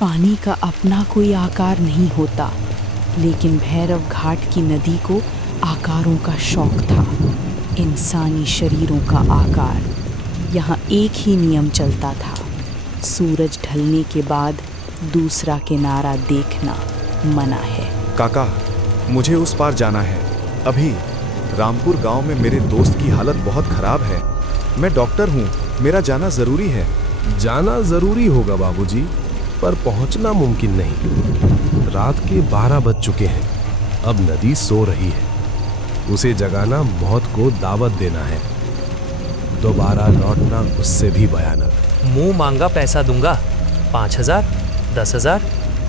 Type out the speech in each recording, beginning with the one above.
पानी का अपना कोई आकार नहीं होता, लेकिन भैरव घाट की नदी को आकारों का शौक था। इंसानी शरीरों का आकार। यहाँ एक ही नियम चलता था, सूरज ढलने के बाद दूसरा किनारा देखना मना है। काका, मुझे उस पार जाना है अभी। रामपुर गांव में मेरे दोस्त की हालत बहुत खराब है। मैं डॉक्टर हूँ, मेरा जाना जरूरी है। जाना जरूरी होगा बाबूजी, पर पहुंचना मुमकिन नहीं। रात के 12 बज चुके हैं। अब नदी सो रही है। उसे जगाना मौत को दावत देना है। दोबारा लौटना उससे भी भयानक। मुंह मांगा पैसा दूंगा, 5,000, 10,000,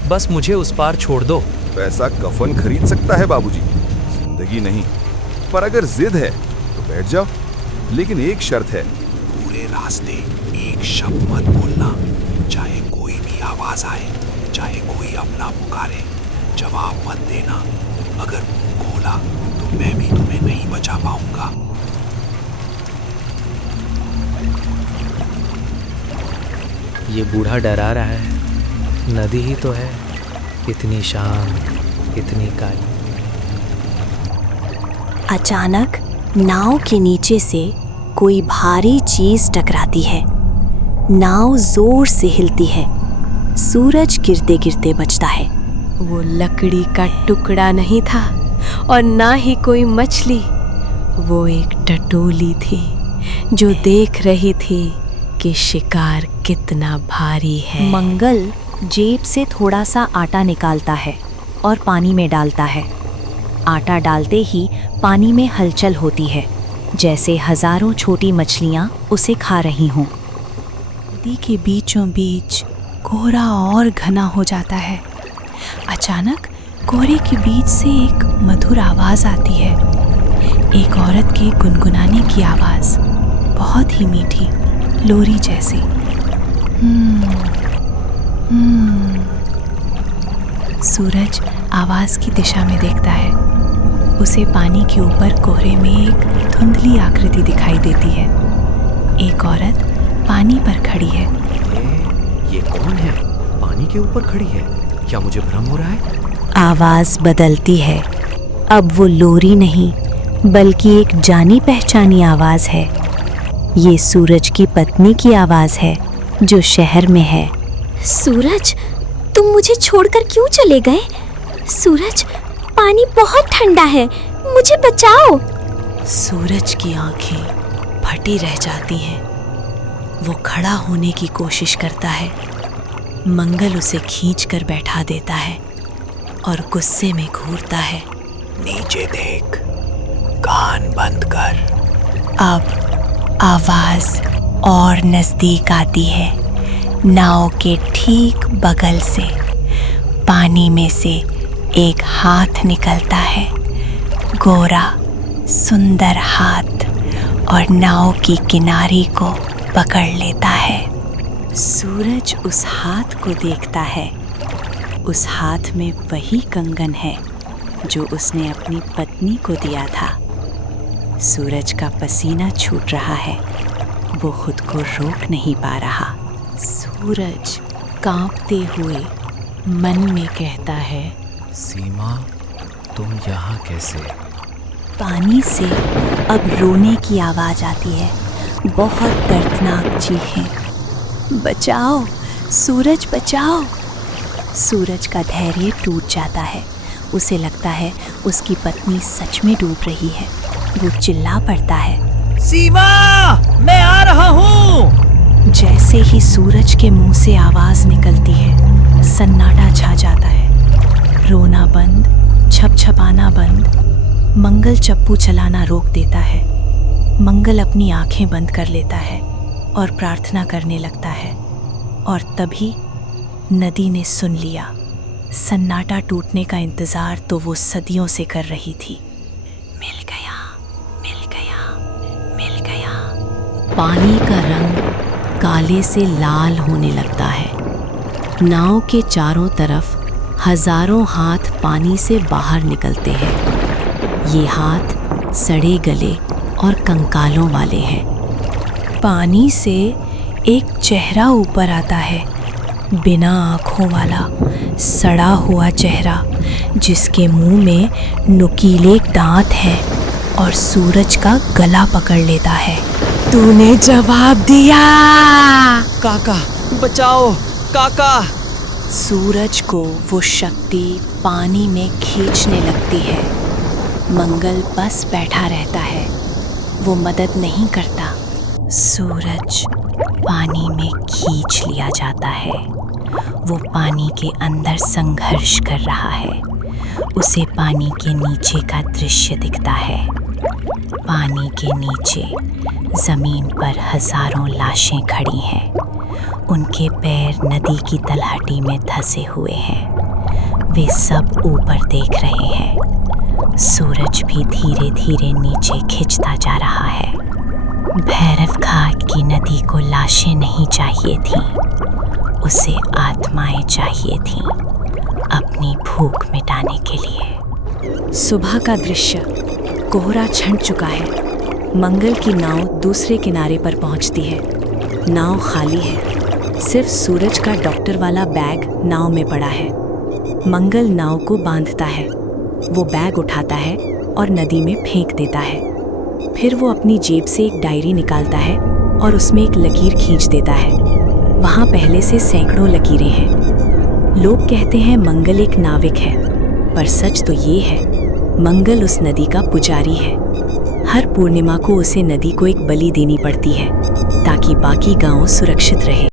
बस मुझे उस पार छोड़ दो। पैसा कफन खरीद सकता है बाबूजी, जिंदगी नहीं। पर अगर जिद है तो बैठ जाओ, लेकिन एक शर्त है। पूरे रास्ते एक शब्द मत बोलना, चाहे कोई भी आवाज आए, चाहे कोई अपना पुकारे, जवाब मत देना। अगर मुंह खोला तो मैं भी तुम्हें नहीं बचा पाऊंगा। ये बूढ़ा डरा रहा है। नदी ही तो है, इतनी शांत, इतनी काली। अचानक नाव के नीचे से कोई भारी चीज टकराती है। नाव जोर से हिलती है। सूरज गिरते गिरते बचता है। वो लकड़ी का टुकड़ा नहीं था और ना ही कोई मछली। वो एक टटोली थी जो देख रही थी कि शिकार कितना भारी है। मंगल जेब से थोड़ा सा आटा निकालता है और पानी में डालता है। आटा डालते ही पानी में हलचल होती है, जैसे हजारों छोटी मछलियां उसे खा रही हों। नदी के बीचों बीच कोहरा और घना हो जाता है। अचानक कोहरे के बीच से एक मधुर आवाज आती है। एक औरत के गुनगुनाने की आवाज, बहुत ही मीठी, लोरी जैसी। सूरज आवाज की दिशा में देखता है। उसे पानी के ऊपर कोहरे में एक धुंधली आकृति दिखाई देती है। एक औरत पानी पर खड़ी है। ये कौन है? पानी के ऊपर खड़ी है? क्या मुझे भ्रम हो रहा है? आवाज बदलती है। अब वो लोरी नहीं, बल्कि एक जानी पहचानी आवाज है। ये सूरज की पत्नी की आवाज है, जो शहर में है। सूरज, तुम मुझे छोड़कर क्यों चले गए? सूरज, पानी बहुत ठंडा है, मुझे बचाओ। सूरज की आंखें फटी रह जाती हैं। वो खड़ा होने की कोशिश करता है। मंगल उसे खींचकर बैठा देता है और गुस्से में घूरता है। नीचे देख, कान बंद कर। अब आवाज और नजदीक आती है। नाव के ठीक बगल से पानी में से एक हाथ निकलता है। गोरा सुंदर हाथ, और नाव की किनारी को पकड़ लेता है। सूरज उस हाथ को देखता है। उस हाथ में वही कंगन है जो उसने अपनी पत्नी को दिया था। सूरज का पसीना छूट रहा है। वो खुद को रोक नहीं पा रहा। सूरज कांपते हुए मन में कहता है, सीमा, तुम यहाँ कैसे? पानी से अब रोने की आवाज आती है। बहुत दर्दनाक चीखें। बचाओ सूरज, बचाओ। सूरज का धैर्य टूट जाता है। उसे लगता है उसकी पत्नी सच में डूब रही है। वो चिल्ला पड़ता है, सीमा, मैं आ रहा हूँ। जैसे ही सूरज के मुंह से आवाज निकलती है, सन्नाटा छा जाता है। रोना बंद, छपछपाना बंद। मंगल चप्पू चलाना रोक देता है। मंगल अपनी आंखें बंद कर लेता है और प्रार्थना करने लगता है। और तभी नदी ने सुन लिया। सन्नाटा टूटने का इंतजार तो वो सदियों से कर रही थी। मिल गया, मिल गया, मिल गया। पानी का रंग काले से लाल होने लगता है। नाव के चारों तरफ हजारों हाथ पानी से बाहर निकलते हैं। ये हाथ सड़े गले और कंकालों वाले हैं। पानी से एक चेहरा ऊपर आता है। बिना आँखों वाला सड़ा हुआ चेहरा, जिसके मुंह में नुकीले दांत हैं और सूरज का गला पकड़ लेता है। तूने जवाब दिया। काका बचाओ, काका। सूरज को वो शक्ति पानी में खींचने लगती है। मंगल बस बैठा रहता है, वो मदद नहीं करता। सूरज पानी में खींच लिया जाता है। वो पानी के अंदर संघर्ष कर रहा है। उसे पानी के नीचे का दृश्य दिखता है। पानी के नीचे जमीन पर हजारों लाशें खड़ी हैं। उनके पैर नदी की तलहटी में धंसे हुए हैं। वे सब ऊपर देख रहे हैं। सूरज भी धीरे धीरे नीचे खिंचता जा रहा है। भैरव घाट की नदी को लाशें नहीं चाहिए थीं, उसे आत्माएं चाहिए थीं अपनी भूख मिटाने के लिए। सुबह का दृश्य, कोहरा छंट चुका है। मंगल की नाव दूसरे किनारे पर पहुंचती है। नाव खाली है, सिर्फ सूरज का डॉक्टर वाला बैग नाव में पड़ा है। मंगल नाव को बांधता है। वो बैग उठाता है और नदी में फेंक देता है। फिर वो अपनी जेब से एक डायरी निकालता है और उसमें एक लकीर खींच देता है। वहाँ पहले से सैकड़ों लकीरें हैं। लोग कहते हैं मंगल एक नाविक है, पर सच तो ये है, मंगल उस नदी का पुजारी है। हर पूर्णिमा को उसे नदी को एक बलि देनी पड़ती है ताकि बाकी गांव सुरक्षित रहे।